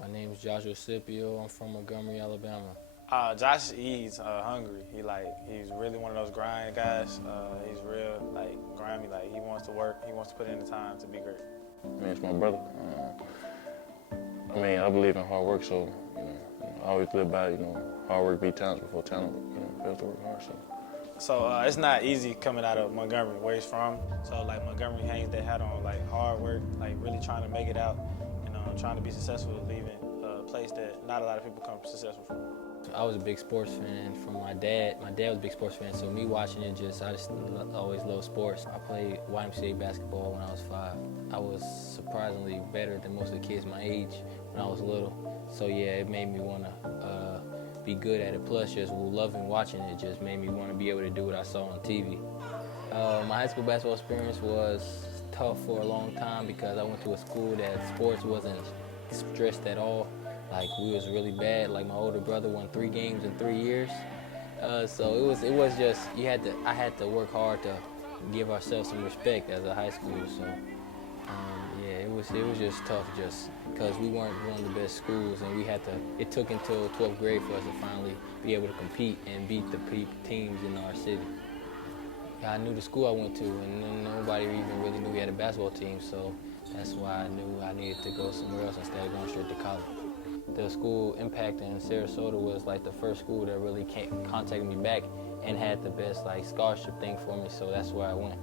My name is Joshua Sippial. I'm from Montgomery, Alabama. Josh, he's hungry. He's really one of those grind guys. He's real grimy. Like he wants to work. He wants to put in the time to be great. It's my brother. I believe in hard work, so I always live by hard work beat talent before talent. You have to work hard. So it's not easy coming out of Montgomery, where he's from. So like Montgomery hangs their hat on like hard work, like really trying to make it out, trying to be successful, leaving a place that not a lot of people come successful from. I was a big sports fan from my dad. My dad was a big sports fan, so me watching it, I just always loved sports. I played YMCA basketball when I was 5. I was surprisingly better than most of the kids my age when I was little. So yeah, it made me want to be good at it. Plus, just loving watching it just made me want to be able to do what I saw on TV. My high school basketball experience was tough for a long time because I went to a school that sports wasn't stressed at all. Like we was really bad. Like my older brother won 3 games in 3 years. So it was just I had to work hard to give ourselves some respect as a high school. So yeah, it was just tough just because we weren't one of the best schools, and it took until 12th grade for us to finally be able to compete and beat the teams in our city. I knew the school I went to, and nobody even really knew we had a basketball team, so that's why I knew I needed to go somewhere else instead of going straight to college. The school Impact in Sarasota was like the first school that really contacted me back and had the best scholarship thing for me, so that's where I went.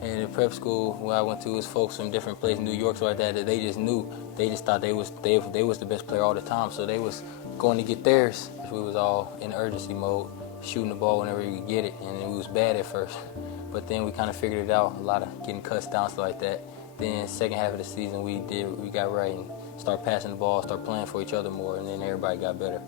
And the prep school where I went to was folks from different places, New York, so like that they just knew, they just thought they was the best player all the time, so they was going to get theirs. We was all in urgency mode, shooting the ball whenever you could get it, and we was bad at first. But then we kind of figured it out, a lot of getting cuts down, stuff like that. Then second half of the season we got right and start passing the ball, start playing for each other more, and then everybody got better.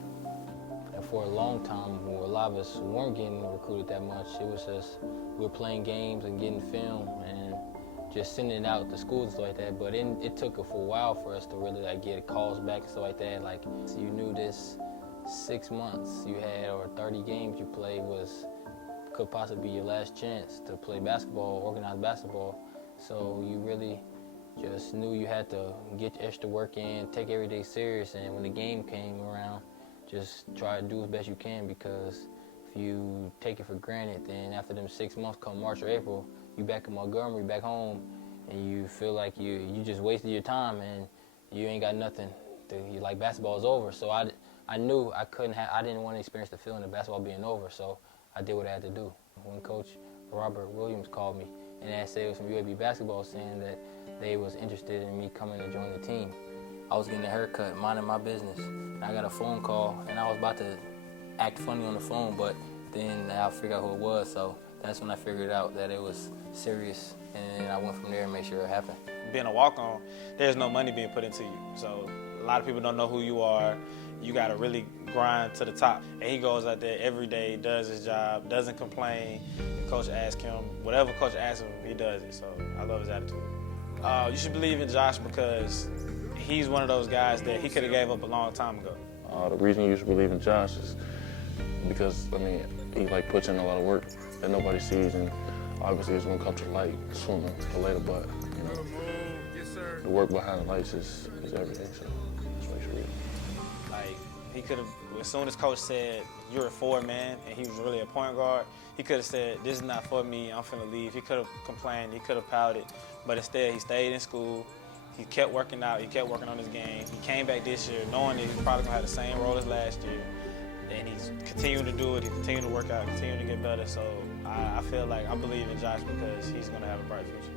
And for a long time, a lot of us weren't getting recruited that much. It was just we were playing games and getting film and just sending it out to schools and stuff like that. But it took for a while for us to really get calls back and stuff like that. Like you knew this 6 months you had or 30 games you played could possibly be your last chance to play basketball, organized basketball. So you really just knew you had to get extra work in, take every day serious, and when the game came around, just try to do as best you can, because if you take it for granted, then after them 6 months come March or April, you back in Montgomery, back home, and you feel like you just wasted your time and you ain't got nothing. Basketball is over. So I knew I didn't want to experience the feeling of basketball being over, so I did what I had to do. When Coach Robert Williams called me and said it was from UAB basketball saying that they was interested in me coming to join the team, I was getting a haircut, minding my business, and I got a phone call, and I was about to act funny on the phone, but then I figured out who it was, so that's when I figured out that it was serious, and I went from there and made sure it happened. Being a walk-on, there's no money being put into you, so a lot of people don't know who you are. You got to really grind to the top. And he goes out there every day, does his job, doesn't complain. And coach asks him, whatever coach asks him, he does it. So I love his attitude. You should believe in Josh because he's one of those guys that he could have gave up a long time ago. The reason you should believe in Josh is because, he puts in a lot of work that nobody sees, and obviously it's going to come to light sooner or later, but the work behind the lights is everything, so that's what you should read. He could have, as soon as coach said, you're a forward man, and he was really a point guard, he could have said, this is not for me, I'm finna leave. He could have complained, he could have pouted, but instead he stayed in school, he kept working out, he kept working on his game. He came back this year knowing that he's probably gonna have the same role as last year, and he's continuing to do it, he's continuing to work out, continuing to get better, so I feel like I believe in Josh because he's gonna have a bright future.